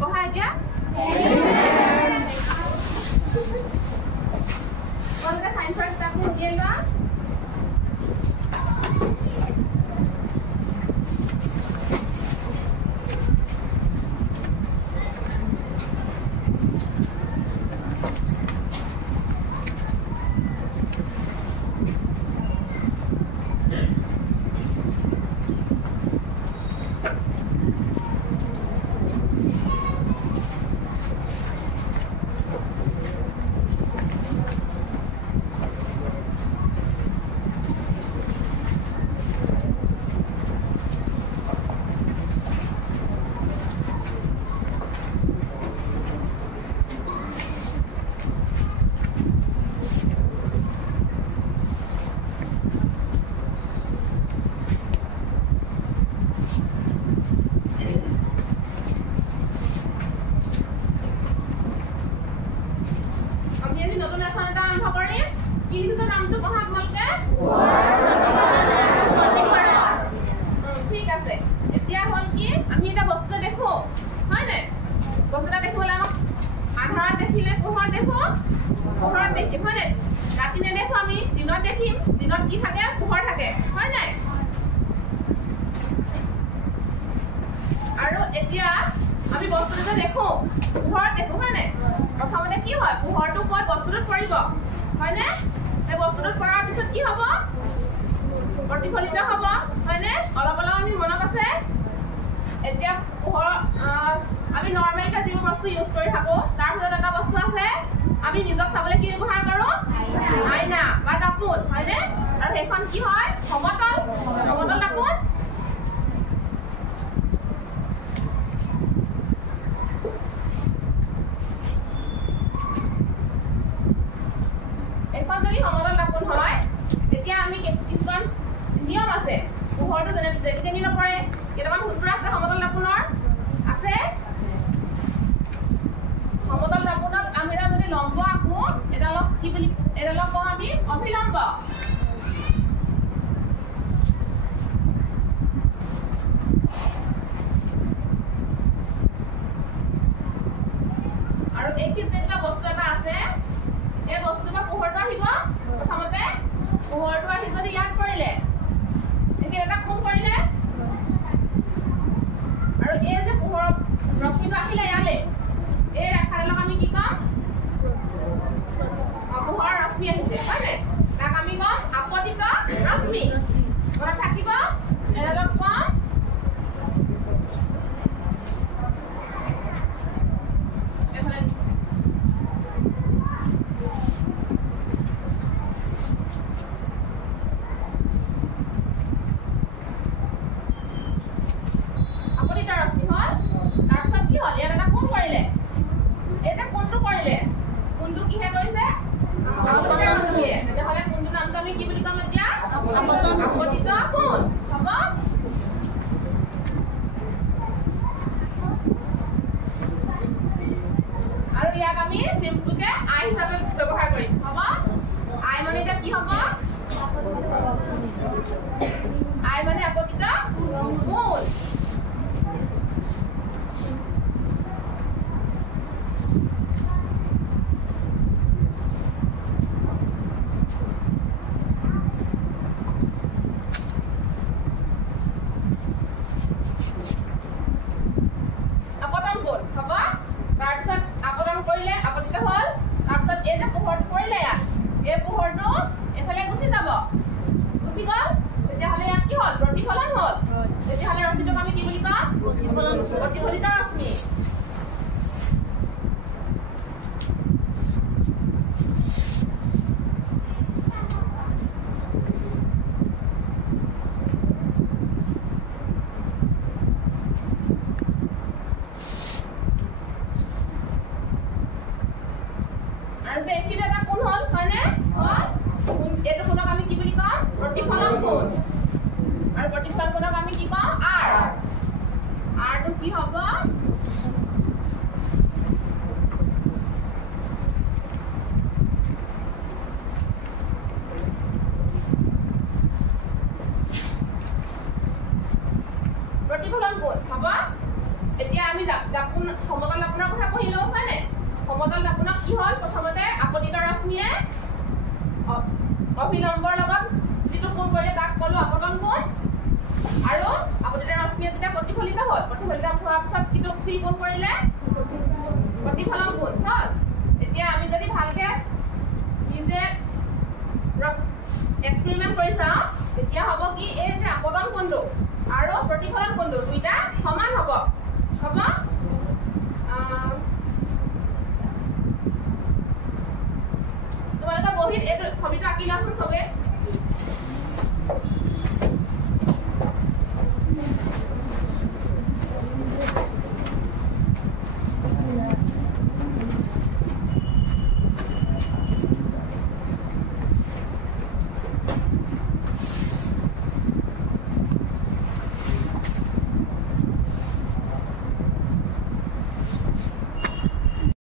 পঢ়া এতিয়া তোমালোকে সায়েন্সৰ কিতাপবোৰ উলিয়াই লোৱা বিলাক সমতল দাপোনৰ কথা পঢ়িলো হয় নাই সমতল দাপোনক কি হ'ল প্ৰথমতে আপতিত ৰশ্মিয়ে অভিলম্বৰ লগত যিটো কোণ কৰিলে তাক ক'লো আপতন কোণ আৰু আপতিত ৰশ্মিয়ে যেতিয়া প্ৰতিফলিত হ'ল প্ৰতিফলিত হোৱাৰ পিছত কি কোণ কৰিলে প্ৰতিফলন কোণ হ'ল এতিয়া আমি যদি ভালকে নিজে এক্সপেৰিমেন্ট কৰি চাওঁ তেতিয়া হ'ব কি এই যে আপতন কোণটো আৰু প্ৰতিফলন কোণটো দুইটা সমান হ'ব